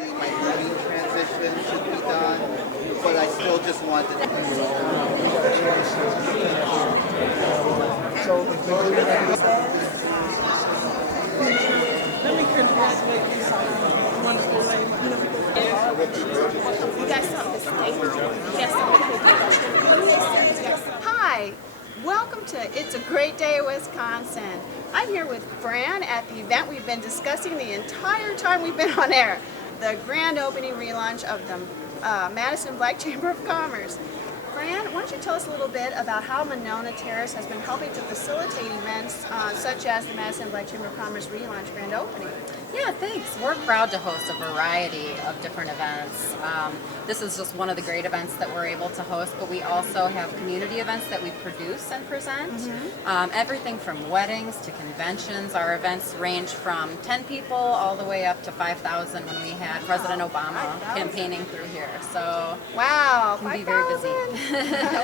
think my learning transition should be done, but I still just wanted to. Let me congratulate you, wonderful lady. You got something to say? You got something to say? Hi, welcome to It's a Great Day in Wisconsin. I'm here with Fran at the event we've been discussing the entire time we've been on air, the grand opening relaunch of the Madison Black Chamber of Commerce. Fran, why don't you tell us a little bit about how Monona Terrace has been helping to facilitate events such as the Madison Black Chamber of Commerce relaunch grand opening? Yeah, thanks. We're proud to host a variety of different events. This is just one of the great events that we're able to host, but we also have community events that we produce and present. Everything from weddings to conventions. Our events range from 10 people all the way up to 5,000 when we had President Obama campaigning through here. So wow, it can be very busy.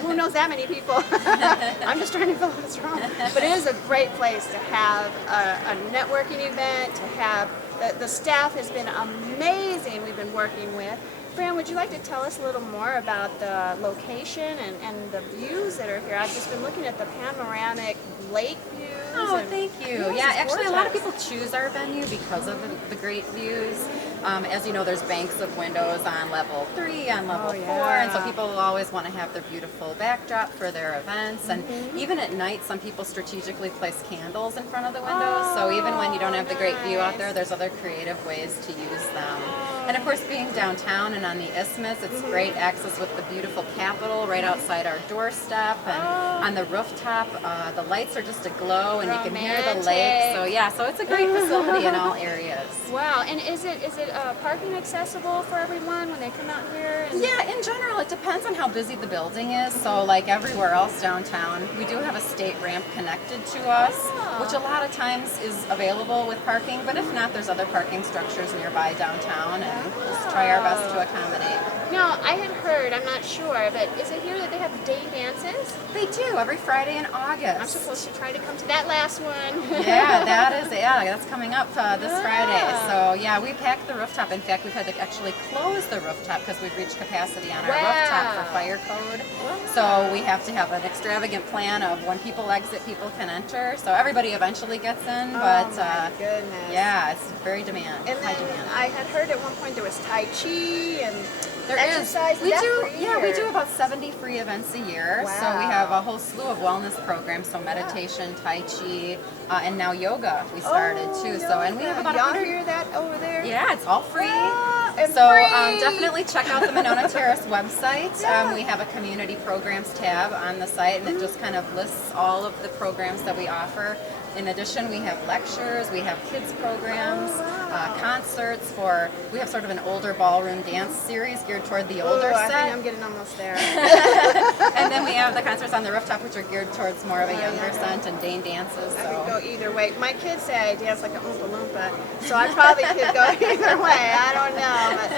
Who knows that many people? I'm just trying to fill this room. But it is a great place to have a networking event, to have the staff has been amazing we've been working with. Fran, would you like to tell us a little more about the location and the views that are here? I've just been looking at the panoramic lake views. Oh, thank you. Yes, yeah, actually gorgeous. a lot of people choose our venue because of the great views. As you know, there's banks of windows on level 3, on level 4, and so people always want to have their beautiful backdrop for their events. And even at night, some people strategically place candles in front of the windows. So even when you don't have the great view out there, there's other creative ways to use them. And of course, being downtown and on the Isthmus, it's great access with the beautiful Capitol right outside our doorstep. And on the rooftop, the lights are just aglow, and you can hear the lake. So yeah, so it's a great facility in all areas. Wow, and is it parking accessible for everyone when they come out here? Yeah, in general, it depends on how busy the building is. So like everywhere else downtown, we do have a state ramp connected to us, which a lot of times is available with parking, but if not, there's other parking structures nearby downtown, and just try our best to accommodate. Now, I had heard, I'm not sure, but is it here that they have day dances? They do, every Friday in August. I'm supposed to try to come to that last one. Yeah, that's coming up this Friday. So yeah, we packed the rooftop. In fact, we've had to actually close the rooftop because we've reached capacity on our rooftop for fire code. So we have to have an extravagant plan of when people exit, people can enter. So everybody eventually gets in, but my goodness. yeah, it's very high And demand. then I had heard at one point there was Tai Chi and There exercise. is. We do about 70 free events a year. Wow. So we have a whole slew of wellness programs. So meditation, Tai Chi, and now yoga we started too. So and we have about y'all 100. hear that over there? Yeah, it's all free. And So free. definitely check out the Monona Terrace website. We have a community programs tab on the site, and it just kind of lists all of the programs that we offer. In addition, we have lectures, we have kids programs, concerts we have sort of an older ballroom dance series geared toward the older I set. think I'm getting almost there. And then we have the concerts on the rooftop, which are geared towards more of a younger set and Dane dances. I could So go either way. My kids say I dance like a Oompa Loompa, so I probably could go either way. I don't know, but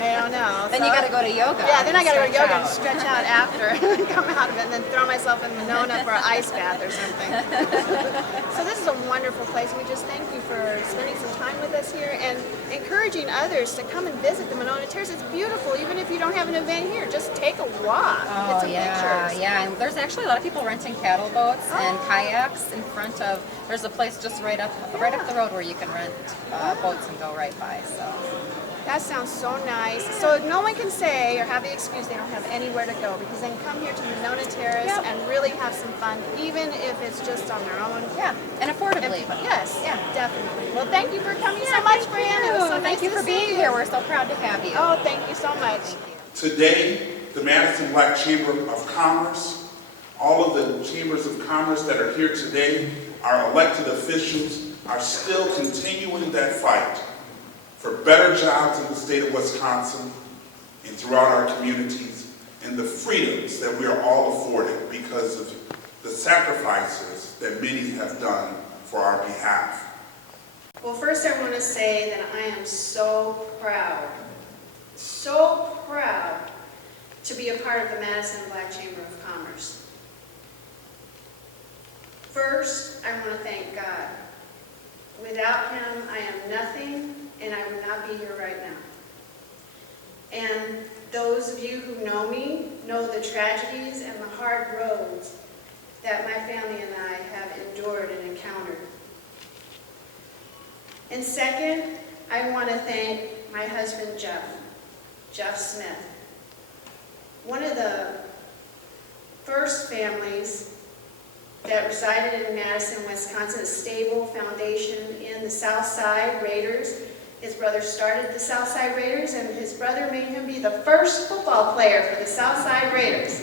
I don't know. then you got to go to yoga. Yeah, then I got to go to stretch yoga and out. stretch out after, come out of it, and then throw myself in Monona for an ice bath or something. So this is a wonderful place, and we just thank you for spending some time with us here and encouraging others to come and visit the Monona Terrace. It's beautiful, even if you don't have an event here. Just take a walk, get some pictures. Yeah, and there's actually a lot of people renting cattle boats and kayaks in front of. There's a place just right up the road where you can rent boats and go right by. So That sounds so nice. So no one can say or have the excuse they don't have anywhere to go, because they can come here to Monona Terrace and really have some fun, even if it's just on their own. yeah, and affordably. Yes, Yeah. definitely. Well, thank you for coming so much, Fran. It was so nice Thank you to for see being you. here. We're so proud to have you. Oh, thank you so much. Today, the Madison Black Chamber of Commerce, all of the chambers of commerce that are here today, our elected officials, are still continuing that fight for better jobs in the state of Wisconsin and throughout our communities, and the freedoms that we are all afforded because of the sacrifices that many have done for our behalf. Well, first I want to say that I am so proud to be a part of the Madison Black Chamber of Commerce. First, I want to thank God. Without Him, I am nothing, and I would not be here right now. And those of you who know me know the tragedies and the hard roads that my family and I have endured and encountered. And second, I want to thank my husband, Jeff Smith. One of the first families that resided in Madison, Wisconsin, a stable foundation in the Southside Raiders. His brother started the Southside Raiders, and his brother made him be the first football player for the Southside Raiders.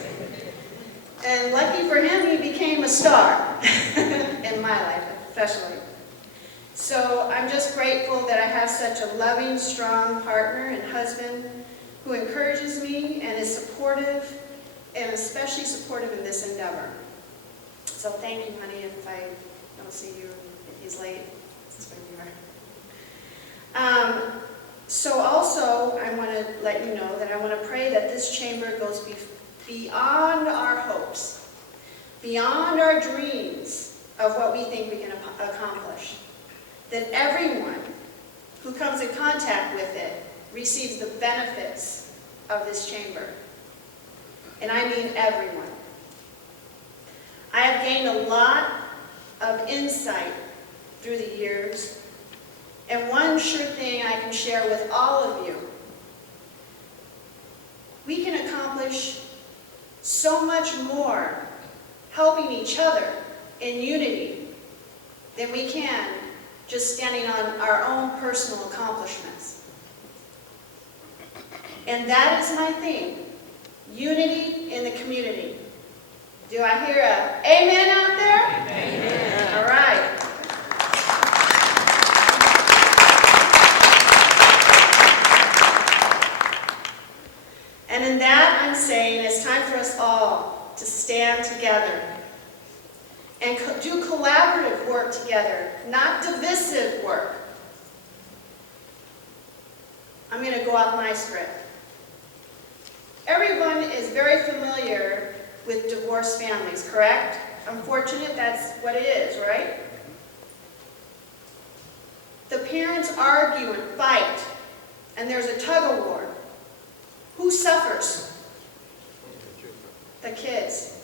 And lucky for him, he became a star in my life, especially. So I'm just grateful that I have such a loving, strong partner and husband who encourages me and is supportive, and especially supportive in this endeavor. So thank you, honey, if I don't see you, if he's late, this is where you are. So also, I want to let you know that I want to pray that this chamber goes beyond our hopes, beyond our dreams of what we think we can accomplish. That everyone who comes in contact with it receives the benefits of this chamber. And I mean everyone. I have gained a lot of insight through the years, and one sure thing I can share with all of you: we can accomplish so much more helping each other in unity than we can just standing on our own personal accomplishments. And that is my theme: unity in the community. Do I hear a amen out there? Amen. All right. And in that, I'm saying it's time for us all to stand together and do collaborative work together, not divisive work. I'm going to go off my script. Everyone is very familiar with divorced families, correct? Unfortunate, that's what it is, right? The parents argue and fight, and there's a tug-of-war. Who suffers? The kids.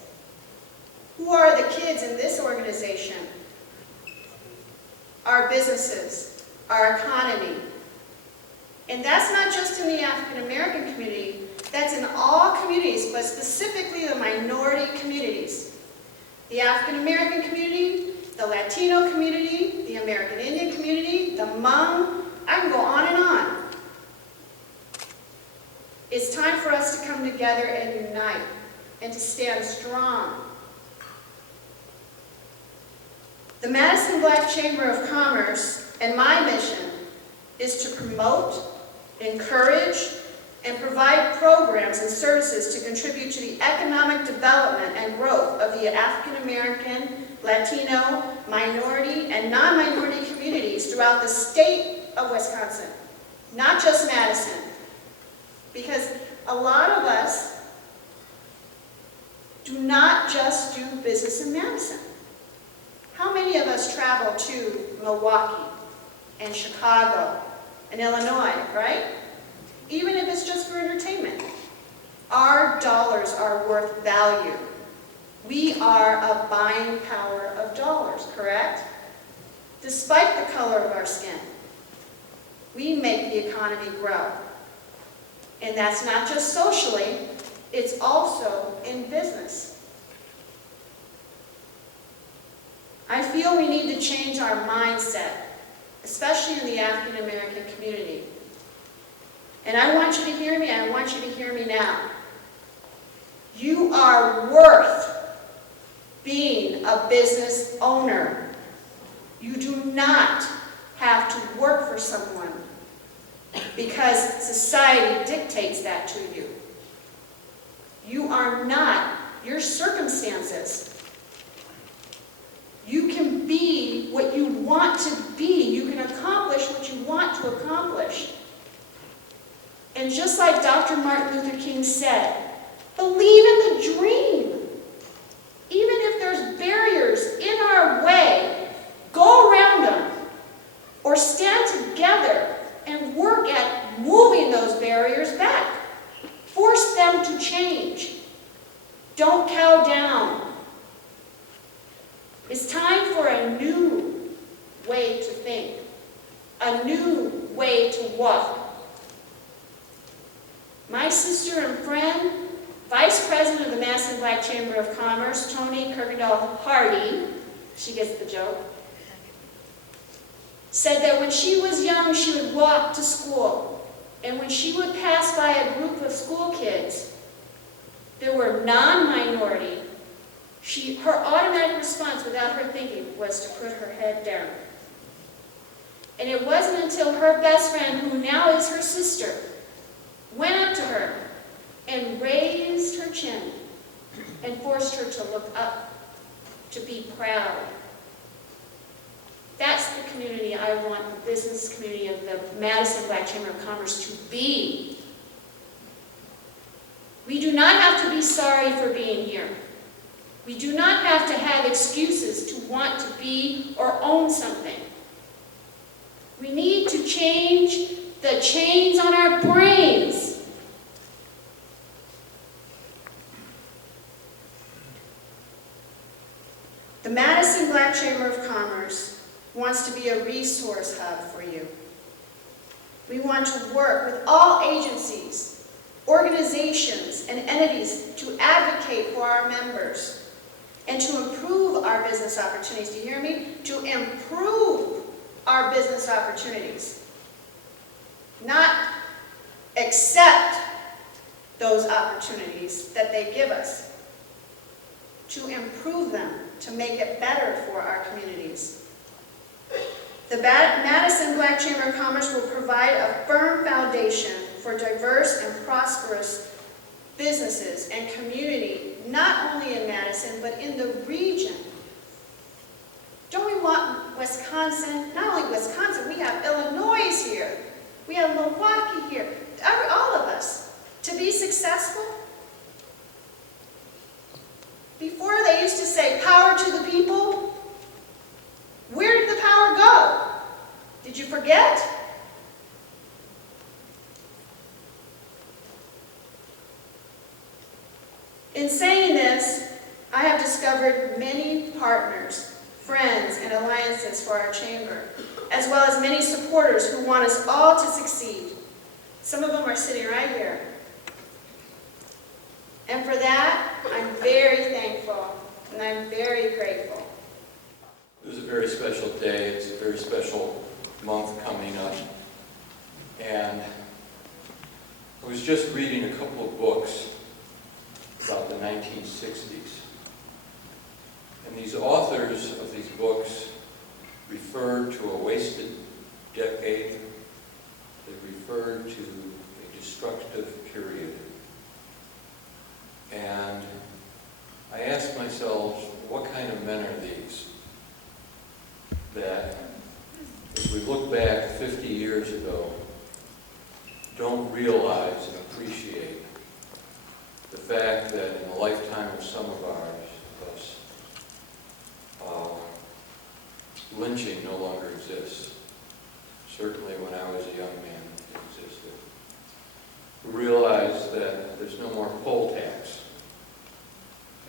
Who are the kids in this organization? Our businesses, our economy. And that's not just in the African American community, that's in all communities, but specifically the minority communities. The African American community, the Latino community, the American Indian community, the Hmong, I can go on and on. It's time for us to come together and unite and to stand strong. The Madison Black Chamber of Commerce and my mission is to promote, encourage, and provide programs and services to contribute to the economic development and growth of the African American, Latino, minority, and non-minority communities throughout the state of Wisconsin, not just Madison. Because a lot of us do not just do business in Madison. How many of us travel to Milwaukee and Chicago and Illinois, right? Even if it's just for entertainment. Our dollars are worth value. We are a buying power of dollars, correct? Despite the color of our skin, we make the economy grow. And that's not just socially, it's also in business. I feel we need to change our mindset, especially in the African American community. And I want you to hear me, and I want you to hear me now. You are worth being a business owner. You do not have to work for someone because society dictates that to you. You are not your circumstances. You can be what you want to be. You can accomplish what you want to accomplish. And just like Dr. Martin Luther King said, believe in the dream. Even if there's barriers in our way, go around them or stand together and work at moving those barriers back. a new way to walk. My sister and friend, Vice President of the Madison Black Chamber of Commerce, Toni Kirkendall Hardy, she gets the joke, said that when she was young, she would walk to school. And when she would pass by a group of school kids that were non-minority, her automatic response without her thinking was to put her head down. And it wasn't until her best friend, who now is her sister, went up to her and raised her chin and forced her to look up, to be proud. That's the community I want the business community of the Madison Black Chamber of Commerce to be. We do not have to be sorry for being here. We do not have to have excuses to want to be or own something. We need to change the chains on our brains. The Madison Black Chamber of Commerce wants to be a resource hub for you. We want to work with all agencies, organizations, and entities to advocate for our members and to improve our business opportunities. Do you hear me? To improve our business opportunities. Not accept those opportunities that they give us. To improve them, to make it better for our communities. The Madison Black Chamber of Commerce will provide a firm foundation for diverse and prosperous businesses and community, not only in Madison, but in the region. Don't we want Wisconsin, not only Wisconsin, we have Illinois here, we have Milwaukee here, all of us, to be successful? Before they used to say, power to the people. Where did the power go? Did you forget? In saying this, I have discovered many partners, friends, and alliances for our chamber, as well as many supporters who want us all to succeed. Some of them are sitting right here. And for that, I'm very thankful, and I'm very grateful. It was a very special day. It's a very special month coming up. And I was just reading a couple of books about the 1960s. And these authors of these books referred to a wasted decade. They referred to a destructive period. And I asked myself, what kind of men are these? That, as we look back 50 years ago, don't realize and appreciate the fact that in the lifetime of some of us, lynching no longer exists. Certainly when I was a young man, it existed. We realize that there's no more poll tax.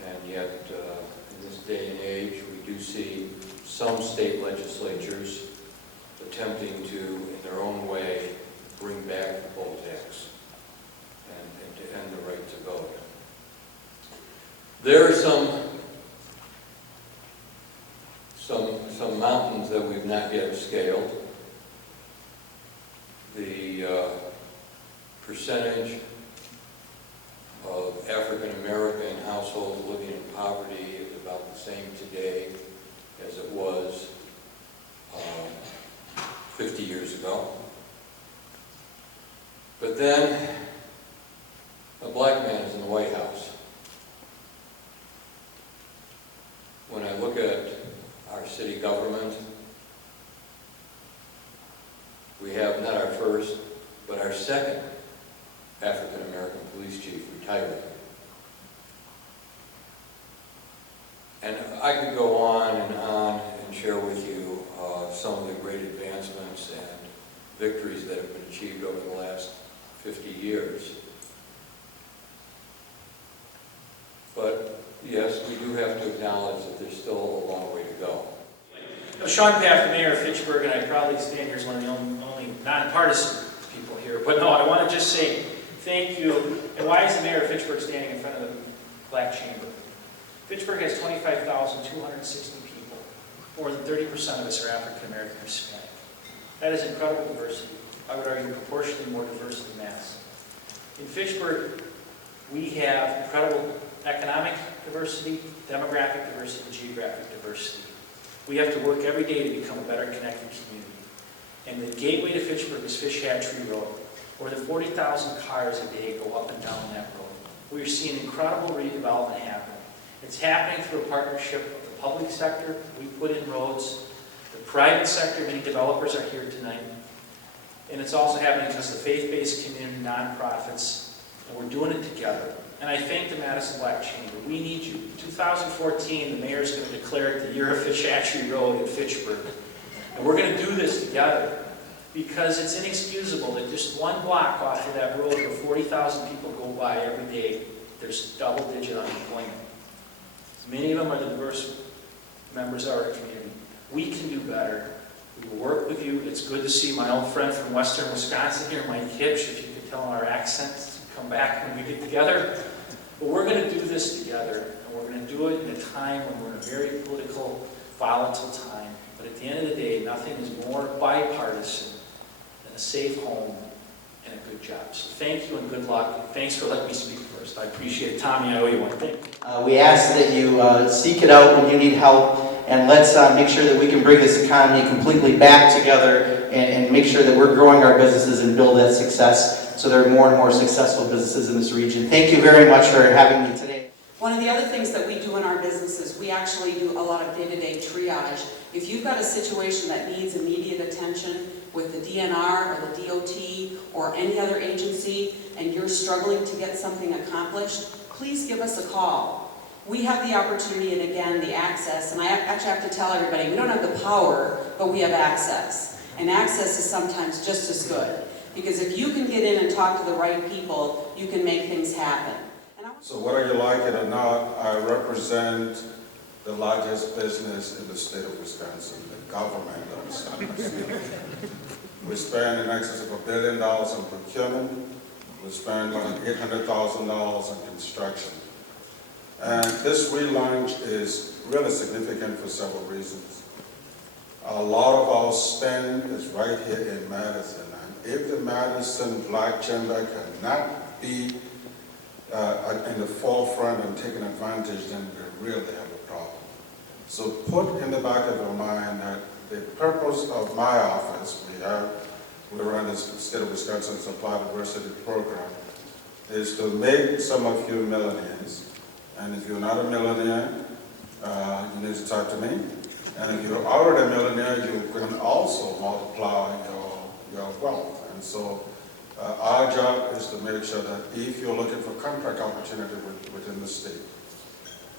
And yet, in this day and age, we do see some state legislatures attempting to, in their own way, bring back the poll tax and to end the right to vote. There are some mountains that we've not yet scaled. The percentage of African American households living in poverty is about the same today as it was 50 years ago. But then, a black man is in the White House. When I look at our city government, we have not our first, but our second African American police chief retiring. And I could go on and share with you some of the great advancements and victories that have been achieved over the last 50 years. But yes, we do have to acknowledge that there's still a long way to go. Sean Paff, the mayor of Fitchburg, and I probably stand here as one of the only nonpartisan people here. But no, I want to just say thank you. And why is the mayor of Fitchburg standing in front of the Black Chamber? Fitchburg has 25,260 people. More than 30% of us are African American or Hispanic. That is incredible diversity. I would argue proportionally more diverse than Madison. In Fitchburg, we have incredible economic diversity, demographic diversity, and geographic diversity. We have to work every day to become a better connected community. And the gateway to Fitchburg is Fish Hatchery Road, where the 40,000 cars a day go up and down that road. We are seeing incredible redevelopment happen. It's happening through a partnership of the public sector. We put in roads. The private sector, many developers are here tonight. And it's also happening because the faith-based community, nonprofits, and we're doing it together. And I thank the Madison Black Chamber. We need you. 2014, the mayor's going to declare it the year of Fish Hatchery Road in Fitchburg. And we're going to do this together because it's inexcusable that just one block off of that road where 40,000 people go by every day, there's double-digit unemployment. Many of them are the diverse members of our community. We can do better. We will work with you. It's good to see my old friend from western Wisconsin here, Mike Hipsch, if you could tell our accents. Come back when we get together. But we're going to do this together, and we're going to do it in a time when we're in a very political, volatile time. But at the end of the day, nothing is more bipartisan than a safe home and a good job. So thank you and good luck. Thanks for letting me speak first. I appreciate it. Tommy, I owe you one thing. We ask that you seek it out when you need help, and let's make sure that we can bring this economy completely back together and make sure that we're growing our businesses and build that success. So there are more and more successful businesses in this region. Thank you very much for having me today. One of the other things that we do in our businesses, we actually do a lot of day-to-day triage. If you've got a situation that needs immediate attention with the DNR or the DOT or any other agency, and you're struggling to get something accomplished, please give us a call. We have the opportunity and again the access, and I actually have to tell everybody, we don't have the power, but we have access. And access is sometimes just as good. Because if you can get in and talk to the right people, you can make things happen. So whether you like it or not, I represent the largest business in the state of Wisconsin, the government of Wisconsin. We spend in excess of $1 billion on procurement. We spend more than $800,000 on construction. And this relaunch is really significant for several reasons. A lot of our spend is right here in Madison. If the Madison Black Chamber cannot be in the forefront and taking advantage, then we really have a problem. So put in the back of your mind that the purpose of my office, we run the State of Wisconsin Supply Diversity Program, is to make some of you millionaires. And if you're not a millionaire, you need to talk to me. And if you're already a millionaire, you can also multiply your wealth. And so our job is to make sure that if you're looking for contract opportunity within the state,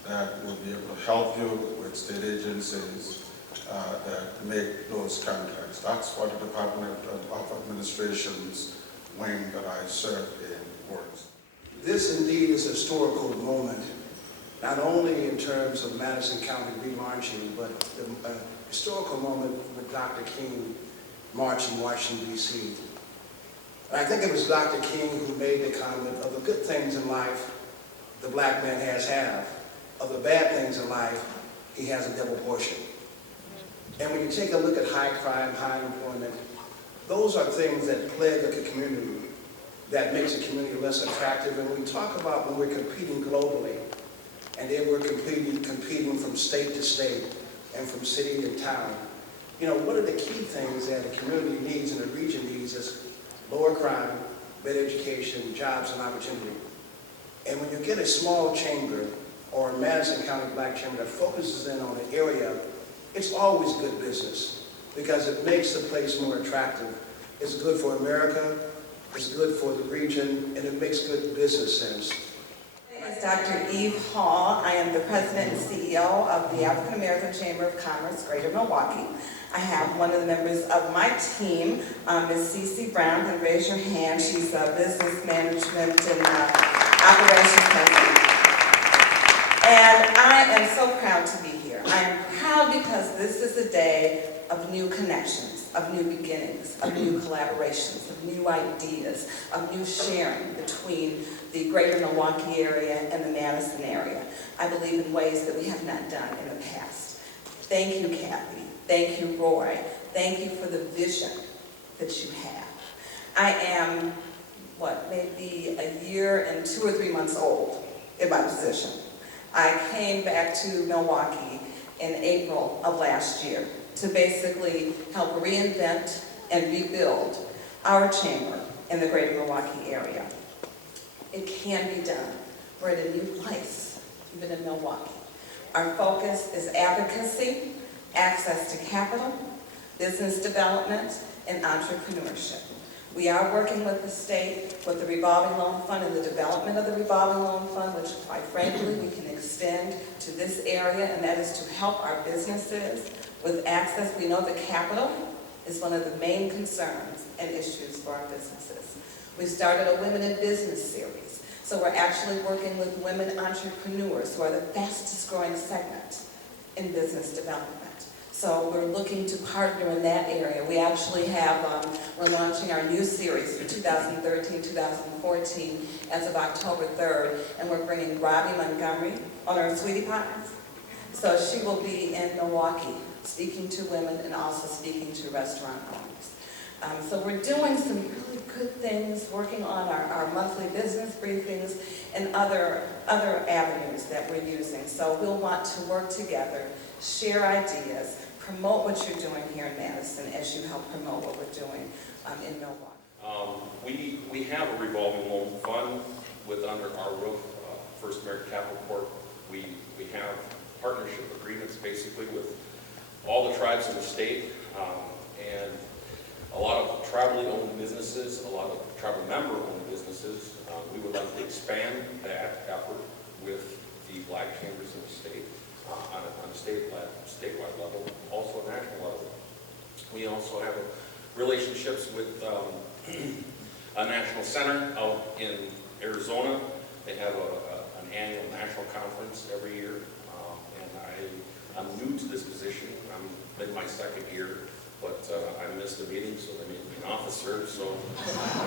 that we'll be able to help you with state agencies that make those contracts. That's what the Department of Administration's wing that I serve in works. This indeed is a historical moment, not only in terms of Madison County relaunching, but a historical moment with Dr. King marching Washington, D.C. I think it was Dr. King who made the comment of the good things in life the black man have, of the bad things in life, he has a double portion. And when you take a look at high crime, high unemployment, those are things that plague a community, that makes a community less attractive. And when we talk about when we're competing globally, and then we're competing from state to state and from city to town, you know, one of the key things that a community needs and a region needs is lower crime, better education, jobs and opportunity. And when you get a small chamber or a Madison County Black Chamber that focuses in on an area, it's always good business because it makes the place more attractive. It's good for America, it's good for the region, and it makes good business sense. My name is Dr. Eve Hall. I am the President and CEO of the African American Chamber of Commerce, Greater Milwaukee. I have one of the members of my team, Ms. Cece Brown, and raise your hand. She's a business management and operations person. And I am so proud to be here. I am proud proud because this is a day of new connections, of new beginnings, of new collaborations, of new ideas, of new sharing between the greater Milwaukee area and the Madison area. I believe in ways that we have not done in the past. Thank you, Kathy. Thank you, Roy. Thank you for the vision that you have. I am, maybe a year and 2 or 3 months old in my position. I came back to Milwaukee in April of last year to basically help reinvent and rebuild our chamber in the greater Milwaukee area. It can be done. We're at a new place, even in Milwaukee. Our focus is advocacy, access to capital, business development, and entrepreneurship. We are working with the state, with the revolving loan fund and the development of the revolving loan fund, which quite frankly we can extend to this area, and that is to help our businesses with access. We know that capital is one of the main concerns and issues for our businesses. We started a Women in Business series, so we're actually working with women entrepreneurs who are the fastest growing segment in business development. So we're looking to partner in that area. We actually have, we're launching our new series for 2013-2014 as of October 3rd, and we're bringing Robbie Montgomery, owner of Sweetie Pies. So she will be in Milwaukee speaking to women and also speaking to restaurant owners. So we're doing some really good things, working on our monthly business briefings and other avenues that we're using. So we'll want to work together, share ideas, promote what you're doing here in Madison as you help promote what we're doing in Milwaukee. We have a revolving loan fund under our roof, First American Capital Corp. We have partnership agreements basically with all the tribes in the state, and a lot of tribally owned businesses, a lot of tribal member owned businesses. We would like to expand that effort with the Black chambers in the state on a statewide level, also a national level. We also have relationships with a national center out in Arizona. They have an annual national conference every year, and I'm new to this position. I'm in my 2nd year, but I missed a meeting, so they made me an officer, so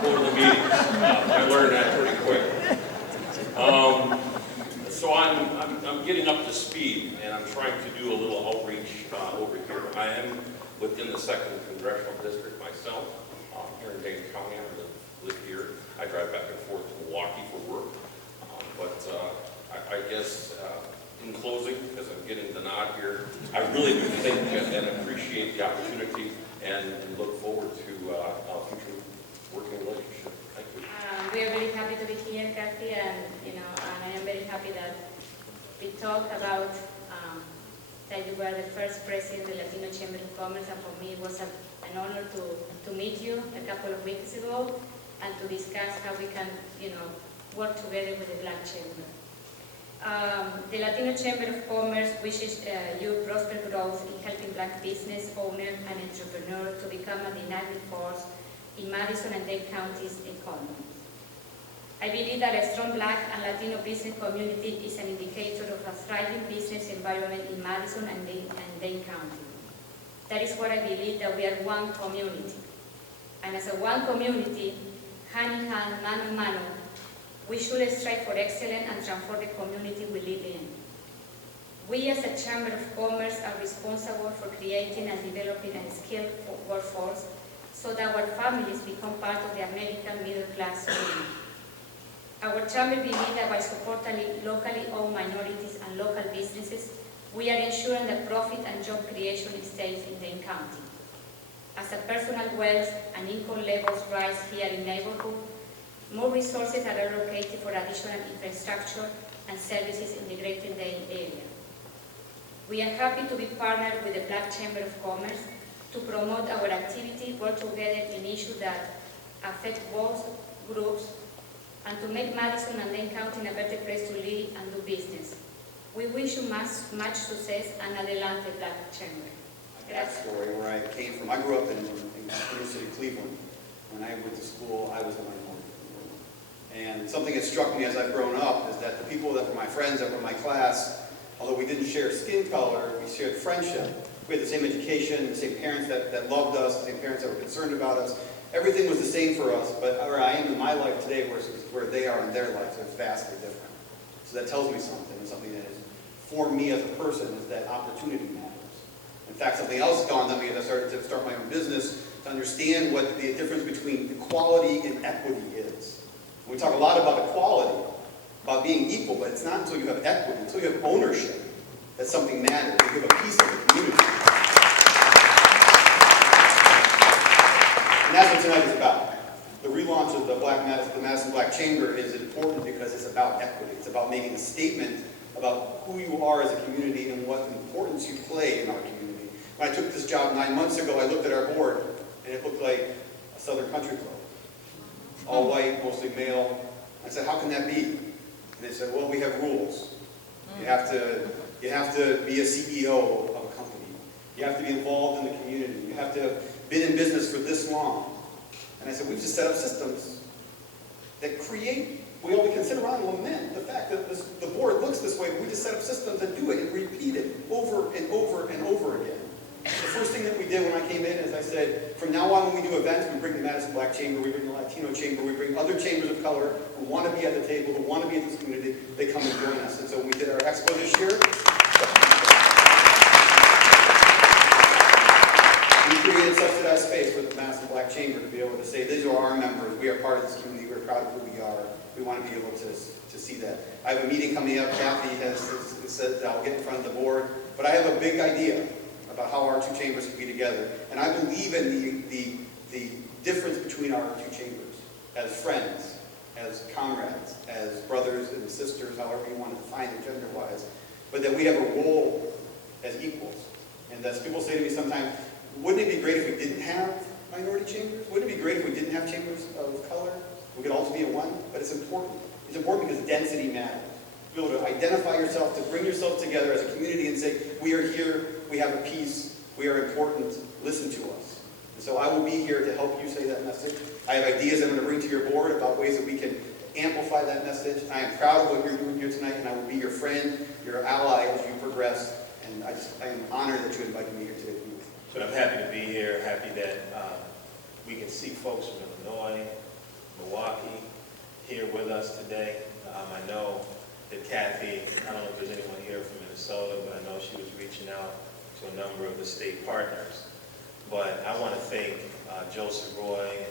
go to the meetings. I learned that pretty quick. So I'm getting up to speed, and I'm trying to do a little outreach over here. I am within the 2nd Congressional District myself, here in Dane County. I live here. I drive back and forth to Milwaukee for work. But I guess in closing, because I'm getting the nod here, I really do think and appreciate the opportunity and look forward to a future working relationship. Thank you. We are very happy to be here, Kathy, and and I am very happy that we talked about that you were the first president of the Latino Chamber of Commerce, and for me it was an honor to meet you a couple of weeks ago and to discuss how we can work together with the Black Chamber. The Latino Chamber of Commerce wishes you prosperous growth in helping Black business owners and entrepreneurs to become a dynamic force in Madison and Dane County's economy. I believe that a strong Black and Latino business community is an indicator of a thriving business environment in Madison and Dane County. That is where I believe that we are one community. And as a one community, hand in hand, mano a mano, we should strive for excellence and transform the community we live in. We as a Chamber of Commerce are responsible for creating and developing a skilled workforce so that our families become part of the American middle class community. Our Chamber believes that by supporting locally owned minorities and local businesses, we are ensuring that profit and job creation stays in Dane County. As a personal wealth and income levels rise here in neighborhood, more resources are allocated for additional infrastructure and services in the Greater Dane area. We are happy to be partnered with the Black Chamber of Commerce to promote our activity, work together in issues that affect both groups, and to make Madison and Dane County a better place to live and do business. We wish you much success and adelante, Black Chamber. Backstory where I came from. I grew up in inner city Cleveland. When I went to school, I was the minority. And something that struck me as I've grown up is that the people that were my friends, that were my class, Although we didn't share skin color, we shared friendship. We had the same education, the same parents that loved us, the same parents that were concerned about us. Everything was the same for us, but where I am in my life today versus where they are in their lives are vastly different. So that tells me something, and something that is, for me as a person, is that opportunity matters. In fact, something else dawned on me as I started to start my own business, to understand what the difference between equality and equity is. We talk a lot about equality, about being equal, but it's not until you have equity, until you have ownership, that something matters, that you have a piece of the community. And that's what tonight is about. The relaunch of the Madison Black Chamber is important because it's about equity. It's about making a statement about who you are as a community and what importance you play in our community. When I took this job 9 months ago, I looked at our board, and it looked like a Southern country club. All white, mostly male. I said, how can that be? And they said, well, we have rules. You have to be a CEO of a company. You have to be involved in the community. You have to have been in business for this long. And I said, we've just set up systems that create, we can sit around and lament the fact that the board looks this way, but we just set up systems that do it and repeat it over and over and over again. The first thing that we did when I came in is I said, from now on when we do events, we bring the Madison Black Chamber, we bring the Latino Chamber, we bring other chambers of color who want to be at the table, who want to be in this community, they come and join us. And so when we did our expo this year, we created subsidized space for the Madison Black Chamber to be able to say, these are our members, we are part of this community, we're proud of who we are, we want to be able to see that. I have a meeting coming up, Kathy has said I'll get in front of the board, but I have a big idea about how our two chambers can be together. And I believe in the difference between our two chambers as friends, as comrades, as brothers and sisters, however you want to define it gender-wise, but that we have a role as equals. And as people say to me sometimes, wouldn't it be great if we didn't have minority chambers? Wouldn't it be great if we didn't have chambers of color? We could all be in one, but it's important. It's important because density matters. To be able to identify yourself, to bring yourself together as a community and say, we are here, we have a piece, we are important, listen to us. And so I will be here to help you say that message. I have ideas I'm going to bring to your board about ways that we can amplify that message. I am proud of what you're doing here tonight, and I will be your friend, your ally as you progress. And I am honored that you invited me here today. But I'm happy to be here, happy that we can see folks from Illinois, Milwaukee, here with us today. I know that Kathy, I don't know if there's anyone here from Minnesota, but I know she was reaching out to a number of the state partners. But I want to thank Joseph Roy,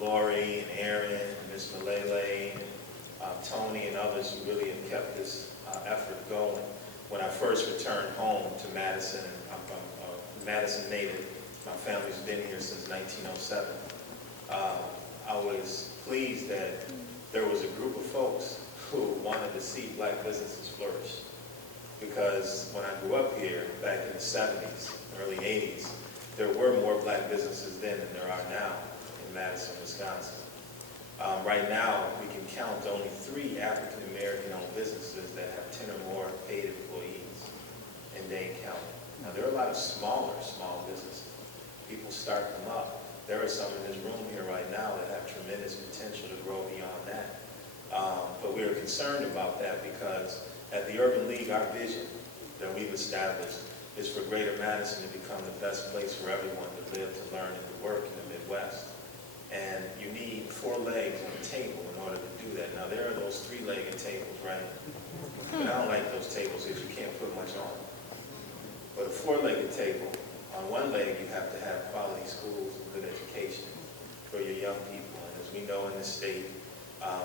Lori, and Aaron, and Ms. Malele, and Tony, and others who really have kept this effort going. When I first returned home to Madison, I'm a Madison native, my family's been here since 1907. I was pleased that there was a group of folks who wanted to see black businesses flourish. Because when I grew up here back in the 70s, early 80s, there were more black businesses then than there are now in Madison, Wisconsin. Right now, we can count only 3 African-American-owned businesses that have 10 or more paid employees in Dane County. Now, there are a lot of small businesses. People start them up. There are some in this room here right now that have tremendous potential to grow beyond that. But we are concerned about that because at the Urban League, our vision that we've established is for Greater Madison to become the best place for everyone to live, to learn, and to work in the Midwest. And you need 4 legs on the table in order to do that. Now, there are those 3-legged tables, right? But I don't like those tables because you can't put much on them. But a 4-legged table, on one leg you have to have quality schools and good education for your young people. And as we know in this state,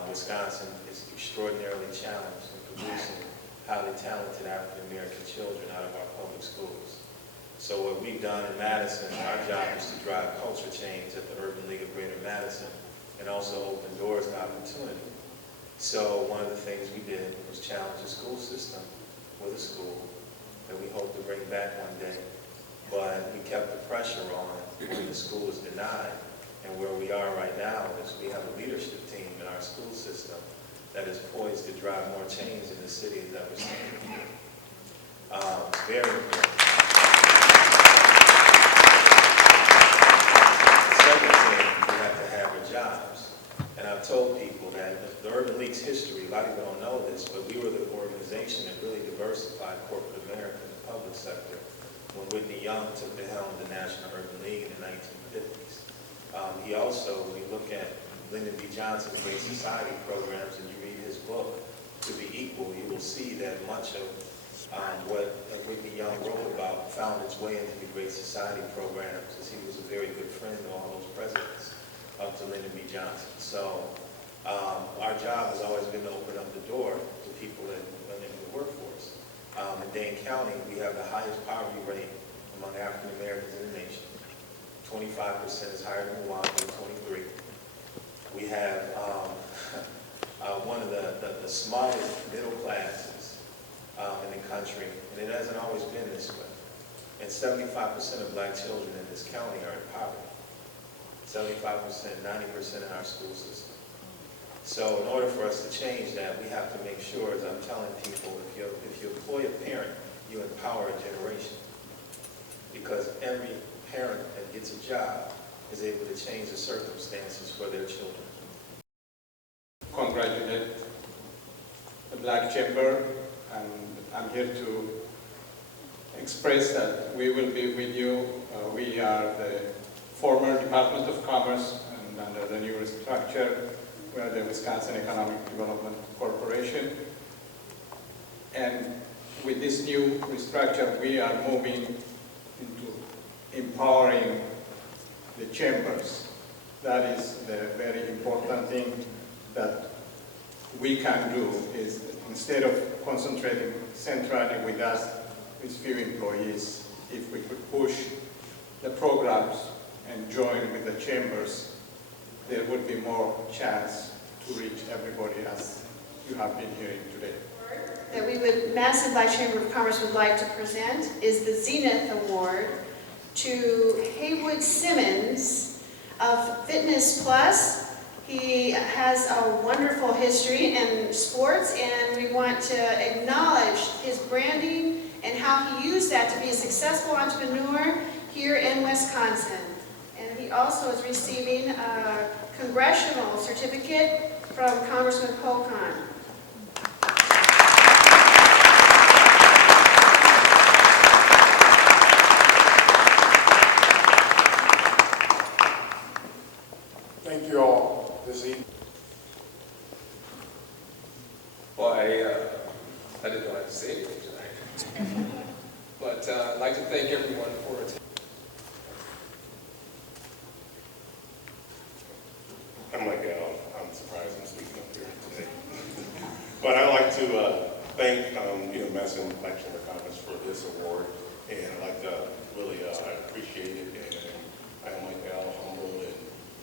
Wisconsin is extraordinarily challenged in producing highly talented African-American children out of our public schools. So what we've done in Madison, our job is to drive culture change at the Urban League of Greater Madison and also open doors to opportunity. So one of the things we did was challenge the school system with a school that we hope to bring back one day. But we kept the pressure on when the school was denied. And where we are right now is we have a leadership team in our school system that is poised to drive more change in the city as ever seen. Very important. The second thing we have to have are jobs. And I've told people that the Urban League's history, a lot of people don't know this, but we were the organization that really diversified corporate America in the public sector when Whitney Young took the helm of the National Urban League in the 1950s. He also, when you look at Lyndon B. Johnson's Great Society programs and you read his book, To Be Equal, you will see that much of what Whitney Young wrote about found its way into the Great Society programs, as he was a very good friend of all those presidents up to Lyndon B. Johnson. So our job has always been to open up the door to people that are in the workforce. In Dane County, we have the highest poverty rate among African Americans in the nation. 25% is higher than Milwaukee, 23. We have one of the smallest middle classes in the country, and it hasn't always been this way. And 75% of black children in this county are in poverty. 75%, 90% in our school system. So in order for us to change that, we have to make sure, as I'm telling people, if you employ a parent, you empower a generation. Because every parent that gets a job is able to change the circumstances for their children. Congratulate the Black Chamber, and I'm here to express that we will be with you. We are the former Department of Commerce, and under the new structure, we are the Wisconsin Economic Development Corporation. And with this new restructure, we are moving into empowering the chambers. That is the very important thing that we can do, is instead of concentrating centrally with us, with few employees, if we could push the programs and join with the chambers, there would be more chance to reach everybody, as you have been hearing today. That we would, Madison Black Chamber of Commerce would like to present is the Zenith Award to Haywood Simmons of Fitness Plus. He has a wonderful history in sports, and we want to acknowledge his branding and how he used that to be a successful entrepreneur here in Wisconsin. And he also is receiving a congressional certificate from Congressman Polkan. Thank you all this evening. Well, I didn't know I had to say anything tonight. But I'd like to thank everyone for attending. I'm like, I'm surprised I'm speaking up here today. But I'd like to thank Madison Black Chamber of Commerce for this award, and I'd like to really I appreciate it, and I'm like humbled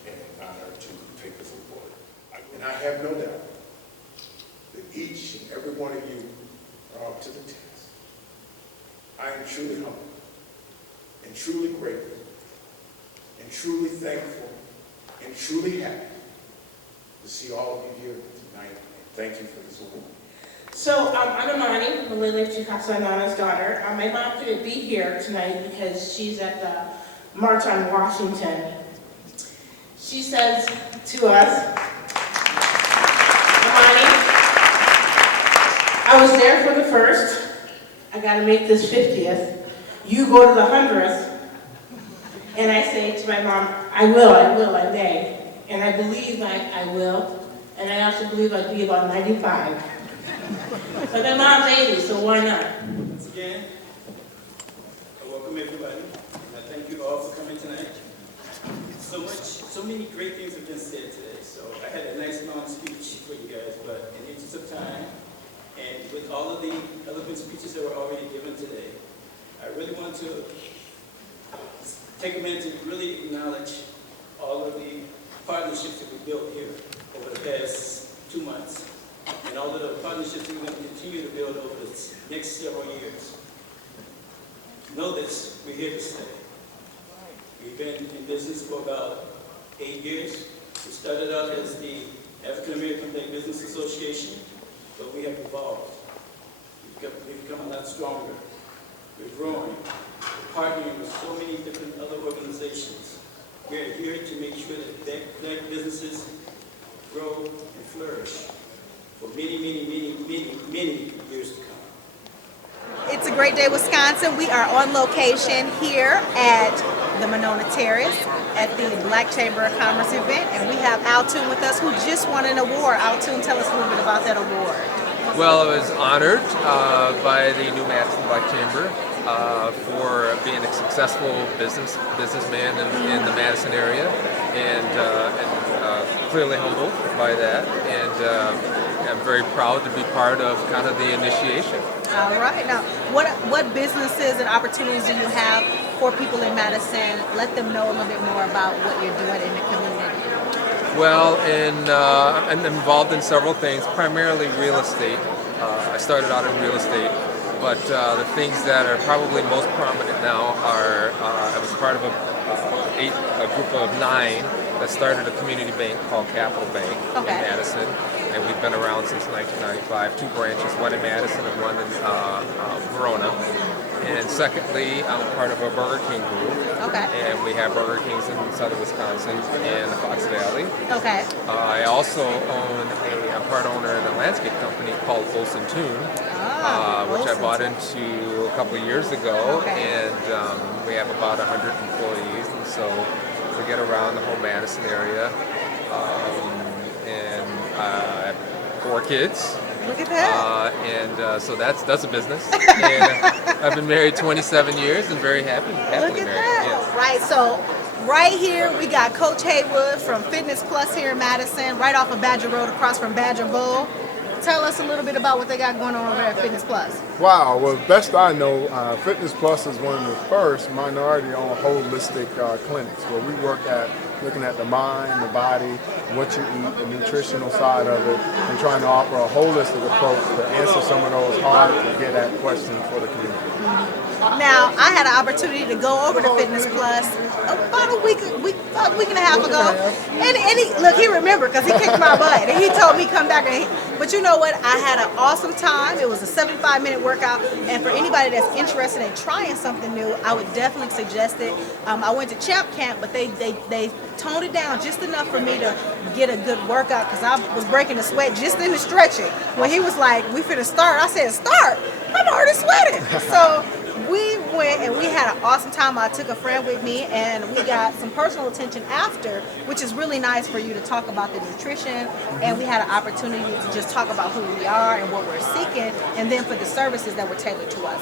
and honored to take this award. And I have no doubt that each and every one of you are up to the task. I am truly humbled and truly grateful and truly thankful and truly happy to see all of you here tonight. Thank you for this award. So I'm Amani, Malili Chikasanana's daughter. My mom couldn't be here tonight because she's at the March on Washington. She says to us, Amani, I was there for the first. I got to make this 50th. You go to the 100th. And I say to my mom, I may. And I believe I will. And I also believe I'd be about 95. But my mom's 80, so why not? Once again, I welcome everybody. And I thank you all for coming tonight. So many great things have been said today. So I had a nice long speech for you guys, but in the interest of time, and with all of the eloquent speeches that were already given today, I really want to take a minute to really acknowledge all of the partnerships that we built here over the past 2 months, and all of the partnerships that we're going to continue to build over the next several years. Know this, we're here to stay. We've been in business for about 8 years. We started out as the African American Black Business Association, but we have evolved. We've become a lot stronger. We're growing. We're partnering with so many different other organizations. We're here to make sure that black businesses grow, and flourish for many, many, many, many, many years to come. It's a great day, Wisconsin. We are on location here at the Monona Terrace at the Black Chamber of Commerce event, and we have Al Toon with us, who just won an award. Al Toon, tell us a little bit about that award. Well, I was honored by the new Madison Black Chamber for being a successful businessman in the Madison area, and clearly humbled by that, and I'm very proud to be part of kind of the initiation. All right. Now, what businesses and opportunities do you have for people in Madison? Let them know a little bit more about what you're doing in the community. Well, I'm involved in several things, primarily real estate. I started out in real estate, but the things that are probably most prominent now are I was part of a group of 9 that started a community bank called Capital Bank in Madison, and we've been around since 1995. 2 branches, one in Madison and one in Verona. And secondly, I'm part of a Burger King group, and we have Burger Kings in southern Wisconsin and the Fox Valley. Okay. I also I'm part owner in a landscape company called Toon, which I bought into a couple of years ago, and we have about 100 employees, and so we get around the whole Madison area, and I have 4 kids. Look at that. So that's a business. And I've been married 27 years and very happily married. Yes. Right, so right here we got Coach Haywood from Fitness Plus here in Madison, right off of Badger Road across from Badger Bowl. Tell us a little bit about what they got going on over there at Fitness Plus. Wow, well, best I know, Fitness Plus is one of the first minority-owned holistic clinics where we work at looking at the mind, the body, what you eat, the nutritional side of it, and trying to offer a holistic approach to answer some of those hard to get at questions for the community. Now, I had an opportunity to go over to Fitness Plus about a week and a half ago, and he remembered because he kicked my butt, and he told me come back. But you know what? I had an awesome time. It was a 75-minute workout, and for anybody that's interested in trying something new, I would definitely suggest it. I went to Champ Camp, but they toned it down just enough for me to get a good workout because I was breaking a sweat just in the stretching. When he was like, "We finna start," I said, "Start." I'm already sweating. So we went and we had an awesome time. I took a friend with me and we got some personal attention after, which is really nice for you to talk about the nutrition, and we had an opportunity to just talk about who we are and what we're seeking, and then for the services that were tailored to us.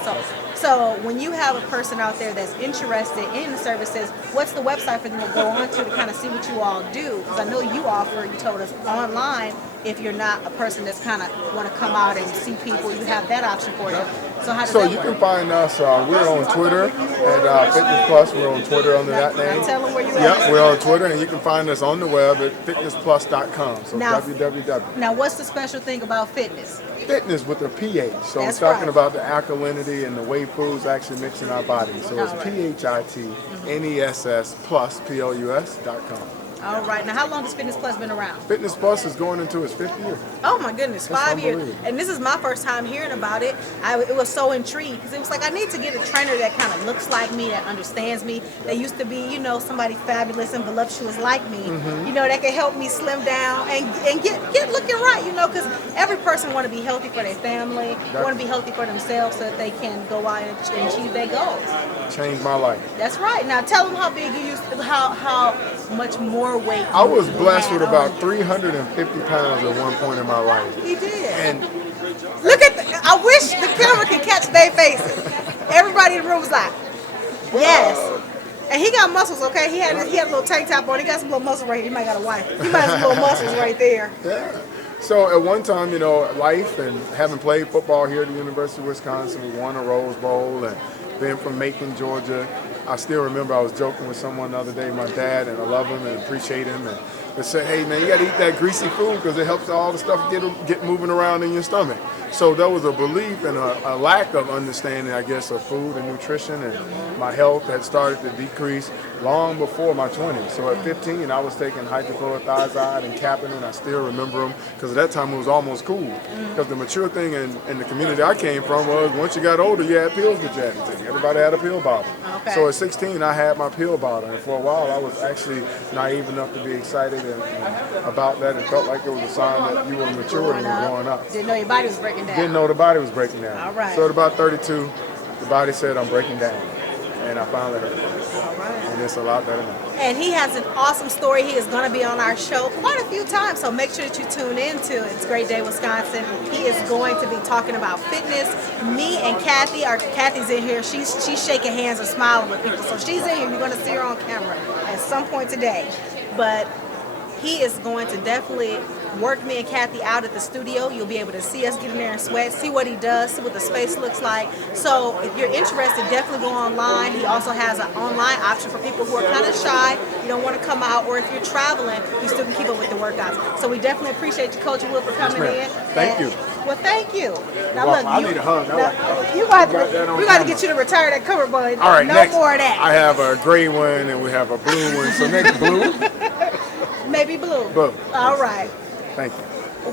So when you have a person out there that's interested in the services, what's the website for them to go on to kind of see what you all do? Because I know you offer, you told us, online. If you're not a person that's kind of want to come out and see people, you have that option for them. So how does that work? You can find us, we're on Twitter at Fitness Plus. We're on Twitter under that name. Tell them where you are. Yep, we're on Twitter, and you can find us on the web at fitnessplus.com. So Now- www. Now, what's the special thing about fitness? Fitness with a PH. So That's I'm talking right. about the alkalinity and the way foods actually mix in our body. So it's All right. PHITNESS plus PLUS.com. All right. Now, how long has Fitness Plus been around? Fitness Plus is going into its 5th year. Oh my goodness, That's 5 years. unbelievable. And this is my first time hearing about it. It was so intrigued because it was like I need to get a trainer that kind of looks like me, that understands me. That used to be, somebody fabulous and voluptuous like me. Mhm. That can help me slim down and get looking right. Because every person want to be healthy for their family, want to be healthy for themselves so that they can go out and achieve their goals. Changed my life. That's right. Now tell them how big you used, how much more weight. I was you blessed had with on. about 350 pounds at one point in my life. He did. And Look at I wish the camera could catch their faces. Everybody in the room was like, yes. And he got muscles, okay? He had a little tank top on. He got some little muscles right here. He might got a wife. He might have some little muscles right there. Yeah. So at one time, life and having played football here at the University of Wisconsin, we won a Rose Bowl, and being from Macon, Georgia, I still remember I was joking with someone the other day, my dad, and I love him and appreciate him, and they said, "Hey man, you got to eat that greasy food because it helps all the stuff get moving around in your stomach." So there was a belief and a lack of understanding, I guess, of food and nutrition, and my health had started to decrease long before my 20s. So at 15, I was taking hydrochlorothiazide and capping, and I still remember them because at that time it was almost cool. Because the mature thing in the community I came from was once you got older, you had pills that you had to take. Everybody had a pill bottle. Okay. So at 16, I had my pill bottle, and for a while, I was actually naive enough to be excited and about that. It felt like it was a sign that you were maturing and growing up. Didn't know your body was breaking down. Didn't know the body was breaking down. All right. So at about 32, the body said, I'm breaking down. And I finally heard it. All right. And it's a lot better now. And he has an awesome story. He is going to be on our show quite a few times, so make sure that you tune in to It's a Great Day, Wisconsin. He is going to be talking about fitness. Me and Kathy's in here. She's shaking hands and smiling with people. So she's in here. You're going to see her on camera at some point today. But he is going to definitely work me and Kathy out at the studio. You'll be able to see us get in there and sweat, see what he does, see what the space looks like. So if you're interested, definitely go online. He also has an online option for people who are kind of shy, you don't want to come out, or if you're traveling, you still can keep up with the workouts. So we definitely appreciate you, Coach Will, for coming in. Thank you. Well, thank you. Now Well, look, I need a hug. we got to get you to retire that cover, boy. All right, no next, more of that. I have a gray one and we have a blue one. So next, blue? Maybe blue. Blue. All right. Thank you.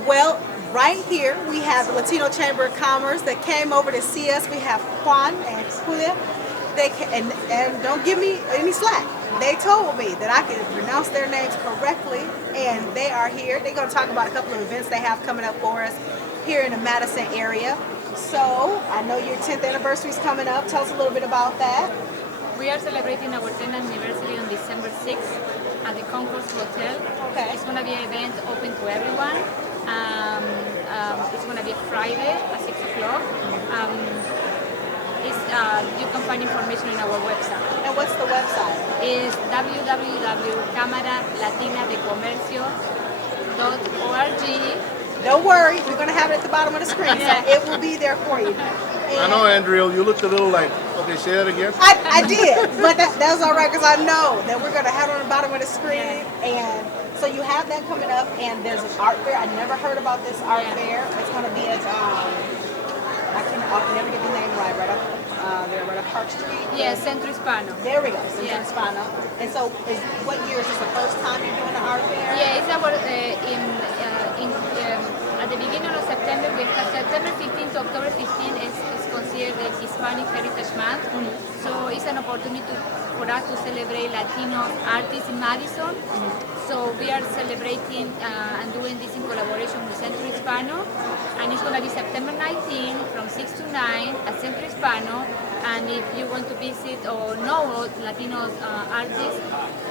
Well, right here we have the Latino Chamber of Commerce that came over to see us. We have Juan and Julia. And don't give me any slack. They told me that I could pronounce their names correctly, and they are here. They're going to talk about a couple of events they have coming up for us here in the Madison area. So I know your 10th anniversary is coming up. Tell us a little bit about that. We are celebrating our 10th anniversary on December 6th at the Concourse Hotel. Okay. It's going to be an event open to everyone. It's going to be Friday at 6 o'clock. You can find information on our website. And what's the website? It's www.camaralatinadecommercio.org. Don't worry, we're going to have it at the bottom of the screen, so it will be there for you. I know, Andrea, you looked a little like, okay, say that again? I did, but that's all right, because I know that we're going to have it on the bottom of the screen, and so you have that coming up, and there's an art fair. I never heard about this art fair. It's going to be at, I'll never get the name right up there, right up Park Street. Yeah, Centro Hispano. There we go, Centro Hispano. And so, what year is this the first time you're doing the art fair? Yeah, it's our at the beginning of September. We have September 15th to October 15th is considered the Hispanic Heritage Month. So it's an opportunity for us to celebrate Latino artists in Madison. So we are celebrating and doing this in collaboration with Centro Hispano, and it's going to be September 19 from 6 to 9 at Centro Hispano. And if you want to visit or know Latino artists,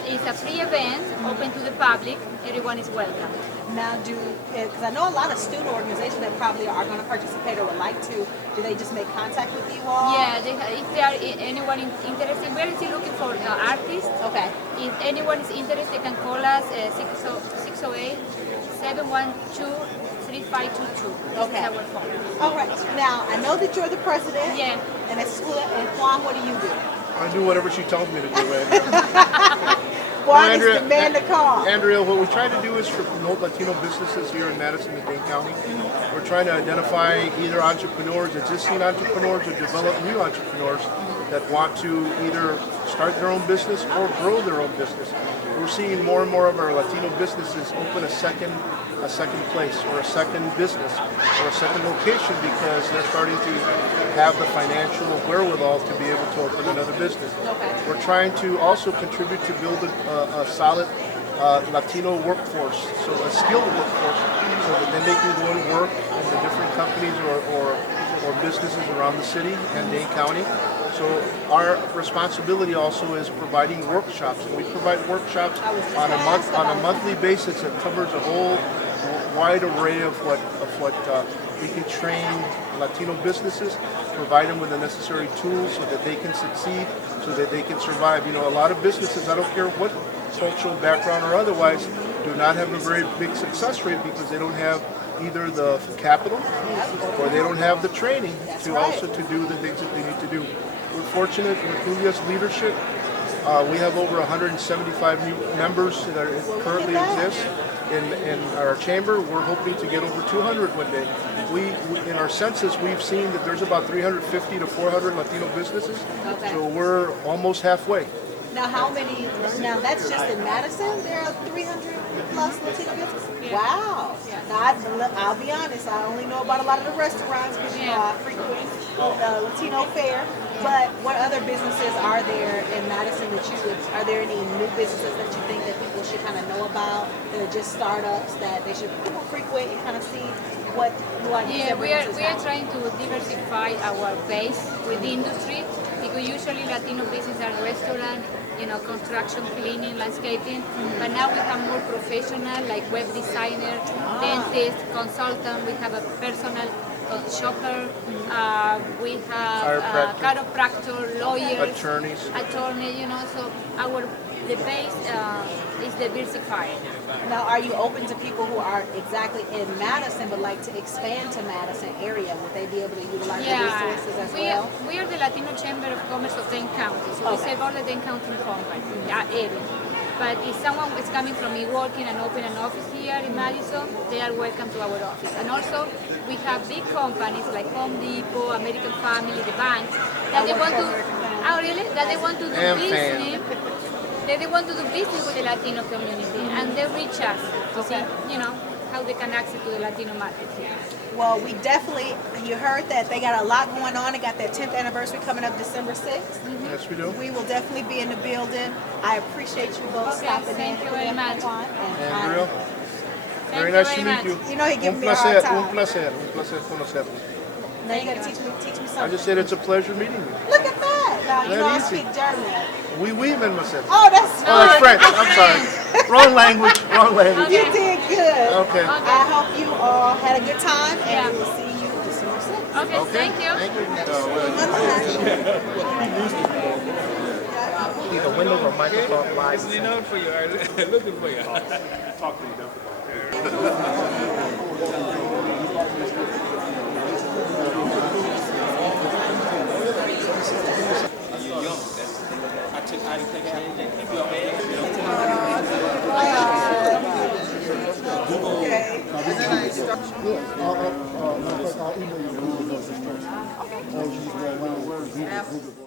it's a free event, open to the public. Everyone is welcome. Now, because I know a lot of student organizations that probably are going to participate or would like to, do they just make contact with you all? Yeah, if there are anyone interested, we're still looking for artists. Okay. If anyone is interested, they can call us 608-712-3522. Okay. This is our phone. All right. Now, I know that you're the president. Yeah. And it's and Juan, what do you do? I do whatever she tells me to do, Juan is the man to call. Andrea, what we try to do is to promote Latino businesses here in Madison and Dane County. We're trying to identify either entrepreneurs, existing entrepreneurs, or develop new entrepreneurs that want to either start their own business or grow their own business. We're seeing more and more of our Latino businesses open a second place or a second business or a second location because they're starting to have the financial wherewithal to be able to open another business. Okay. We're trying to also contribute to build a solid Latino workforce, so a skilled workforce, so that then they can go and work in the different companies or businesses around the city and Dane County. So our responsibility also is providing workshops. And we provide workshops on a monthly basis that covers a whole wide array of what we can train Latino businesses, provide them with the necessary tools so that they can succeed, so that they can survive. You know, a lot of businesses, I don't care what cultural background or otherwise, do not have a very big success rate because they don't have either the capital or they don't have the training to also to do the things that they need to do. We're fortunate with Julia's leadership We have over 175 new members that currently exist in our chamber. We're hoping to get over 200 one day. We in our census, we've seen that there's about 350 to 400 Latino businesses, so we're almost halfway. Now, how many? Now, that's just in Madison. There are 300 plus Latino businesses. Wow. Now, I'll be honest. I only know about a lot of the restaurants because I frequent the Latino fair. But what other businesses are there in Madison that you would? Are there any new businesses that you think that people should kind of know about? That are just startups that they should frequent and kind of see what new ideas? Yeah, we are trying to diversify our base with the industry because usually Latino businesses are restaurant, construction, cleaning, landscaping. But now we have more professional like web designer, dentist, consultant. We have a personal shopper. We have chiropractor, lawyers, attorney. So the base is diversified. Now, are you open to people who aren't exactly in Madison but like to expand to Madison area? Would they be able to utilize the resources as well? We are the Latino Chamber of Commerce of 10 counties. So we serve all the 10 county companies in that area. But if someone is coming from Milwaukee and open an office here in Madison, they are welcome to our office. And also, we have big companies like Home Depot, American Family, the banks, that they want to, that they want to do business. They want to do business with the Latino community, and they reach us to see, how they can access to the Latino market here. Well, we definitely, you heard that they got a lot going on. They got their 10th anniversary coming up December 6th. Yes, we do. We will definitely be in the building. I appreciate you both stopping in. Thank you very much. Andrea, very nice to meet you. You know he giving me a hard time. Un placer conocerlo. Now you got to teach me something. I just said it's a pleasure meeting you. Look at that. Now, you know I easy. speak German. Oui, mademoiselle. Oh, that's French. I'm sorry. Wrong language. You did good. Okay. I hope you all had a good time, and we will see you December 6th. Okay, thank you. The windows of Microsoft Live. For you. Looking for you. Talk to you, Okay.